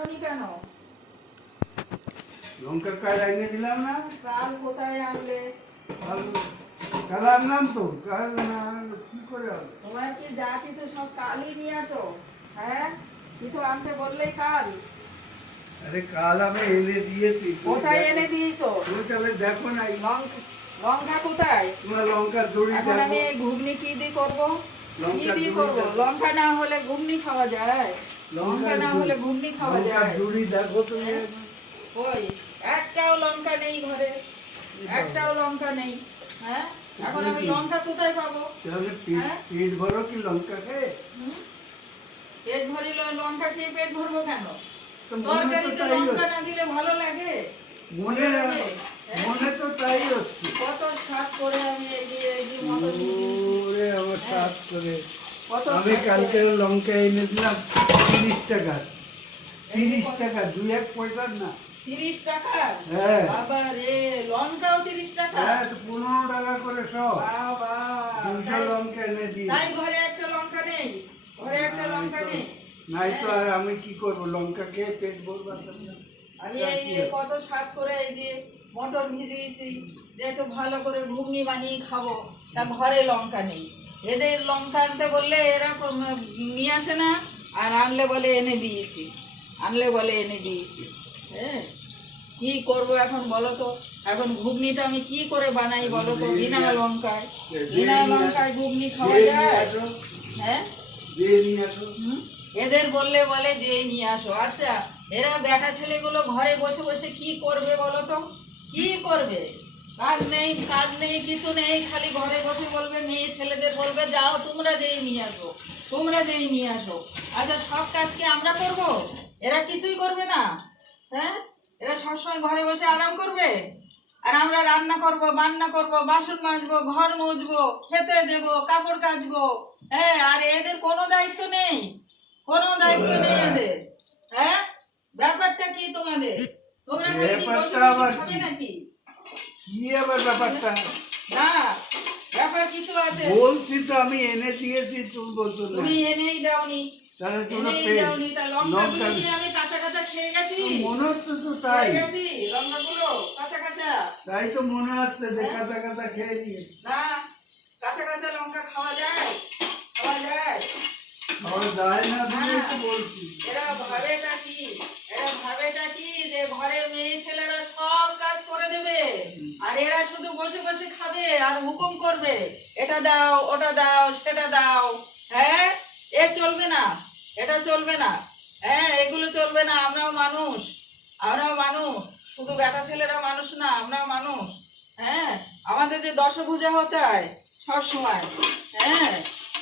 আননি কেন? লঙ্কা কাল এনে দিলাম না? কাল কোথায় আনলে? কাল আনলাম তো, কাল না কি করে হবে? তোমার কি যা কিছু সব কালই নিয়ে আসো? হ্যাঁ, কিছু আনতে বললেই কাল। আরে কাল আমি এনে দিয়েছি। কোথায় এনে দিয়েছো? তুমি তাহলে দেখো না, লঙ্কা কোথায়? তোমার লঙ্কার দড়ি এখন আমি দেখো। এই ঘুগনি কি দিয়ে করবো? কি লঙ্কার দিয়ে দড়ি করবো? দেখো। লঙ্কা না হলে ঘুগনি খাওয়া যায়? লঙ্কা না হলে ঘুগনি খাওয়া লঙ্কার যায়? দড়ি দেখো তুমি। ওই একটাও লঙ্কা নেই ঘরে, একটাও লঙ্কা নেই। হ্যাঁ, এখন আমি লঙ্কা কোথায় পাবো? তাহলে হ্যাঁ? পেট ভরো কি লঙ্কা খেয়ে? পেট ভরিল লঙ্কা খেয়ে পেট ভরবো কেন? তো মনে তো তরকারিতে তাই লঙ্কা হচ্ছে। না দিলে ভালো লাগে? মনে মনে তো তাই হচ্ছে। কত স্বাদ করে আমি এই যে মটর ভিজিয়েছি। ওরে আমার সাত করে। কত আমি স্বাদ কালকে করে। লঙ্কা এনে দিলাম 30 টাকা। এই যে 30 টাকা, 2-1 পয়সার না। 30 টাকা? হ্যাঁ। বাবা রে, লঙ্কাও 30 টাকা? হ্যাঁ, তো 15 টাকা করে সব। বাবা, 200 লঙ্কা এনে দিই। তাই ঘরে একটা লঙ্কা নেই? ঘরে একটা লঙ্কা নেই? নাই তো আর আমি কি করবো, লঙ্কা খেয়ে পেট ভরবো না। আমি এই যে কত স্বাদ করে এই যে মটর ভিজিয়েছি যে একটু ভালো করে ঘুগনি বানিয়ে খাবো, তা ঘরে লঙ্কা নেই। এদের লঙ্কা আনতে বললে এরা নিয়ে আসে না, আর আনলে বলে এনে দিয়েছি, আনলে বলে এনে দিয়েছি। হ্যাঁ, কি করবো এখন বলো তো? এখন ঘুগনিটা আমি কি করে বানাই বলো তো? বিনা লঙ্কায়, বিনা লঙ্কায় ঘুগনি খাওয়া যায়? হ্যাঁ, দিয়ে নিয়ে আসো। এদের বললে বলে যে নিয়ে আসো। আচ্ছা, এরা বেটা ছেলেগুলো ঘরে বসে বসে কি করবে বলো তো? কি করবে? কাজ নেই, কাজ নেই, কিছু নেই, খালি ঘরে বসে বলবে, মেয়ে ছেলেদের বলবে যাও তোমরা যেই নিয়ে আসো, তোমরা যেই নিয়ে আসো। আচ্ছা, সব কাজ কি আমরা করব? এরা কিছুই করবে না? হ্যাঁ, এরা সবসময় ঘরে বসে আরাম করবে, আর আমরা রান্না করব, বান্না করব, বাসন মাজবো, ঘর মুছবো, খেতে দেবো, কাপড় কাচবো। হ্যাঁ, আর এদের কোনো দায়িত্ব নেই, কোনো দায়িত্ব নেই এদের। হ্যাঁ, ব্যাপারটা কি তোমাদের? তোমরা খালি কি বসে ব্যাপারটা বসে আবার খাবে কি? নাকি? কি আবার ব্যাপারটা? না, ব্যাপার কিছু আছে। বলছি তো আমি এনে দিয়েছি, তুমি বলছো না। তুমি এনেই দাওনি, তাহলে তোমরা এনেই দাওনি। তা লঙ্কাগুলো লঙ্কা কি আমি কাঁচা কাঁচা খেয়ে গেছি? মনে হচ্ছে তো তাই। খেয়ে গেছি লঙ্কাগুলো কাঁচা কাঁচা? তাই তো মনে হচ্ছে যে কাঁচা কাঁচা খেয়ে নিয়ে। না, কাঁচা কাঁচা লঙ্কা খাওয়া যায়? খাওয়া যায়? খাওয়া যায় না বলেই তো হ্যাঁ। বলছি। এরা ভাবেটা কি? এরা ভাবেটা কি যে ঘরের মেয়ে ছেলেরা সব কাজ করে দেবে, আর এরা শুধু বসে বসে খাবে আর হুকুম করবে, এটা দাও, ওটা দাও, সেটা দাও। হ্যাঁ, এ চলবে না, এটা চলবে না। হ্যাঁ, এগুলো চলবে না। আমরাও মানুষ, আমরাও মানুষ, শুধু বেটা ছেলেরা মানুষ না, আমরাও মানুষ। হ্যাঁ, আমাদের যে দশভুজা হতে হয় সব সময়। হ্যাঁ,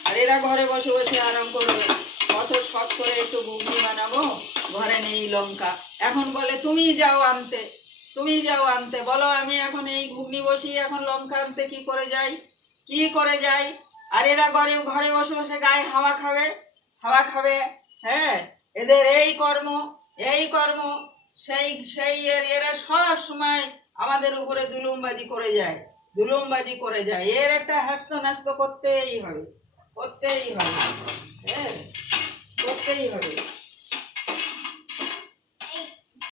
আর এরা ঘরে বসে বসে আরাম করবে। কত শখ করে একটু ঘুগনি বানাবো, ঘরে নেই লঙ্কা। এখন বলে তুমি যাও আনতে, তুমি যাও আনতে। বলো আমি এখন এই ঘুগনি বসিয়ে এখন লঙ্কা আনতে কি করে যাই? কি করে যাই? আর এরা ঘরে ঘরে বসে বসে গায়ে হাওয়া খাবে, হাওয়া খাবে। হ্যাঁ, এদের এই কর্ম, এই কর্ম, সেই সেই এরা সব সময় আমাদের উপরে জুলুমবাজি করে যায়, জুলুমবাজি করে যায়। এর একটা হাস্ত নাস্ত করতেই হবে, করতেই হবে। হ্যাঁ, করতেই হবে।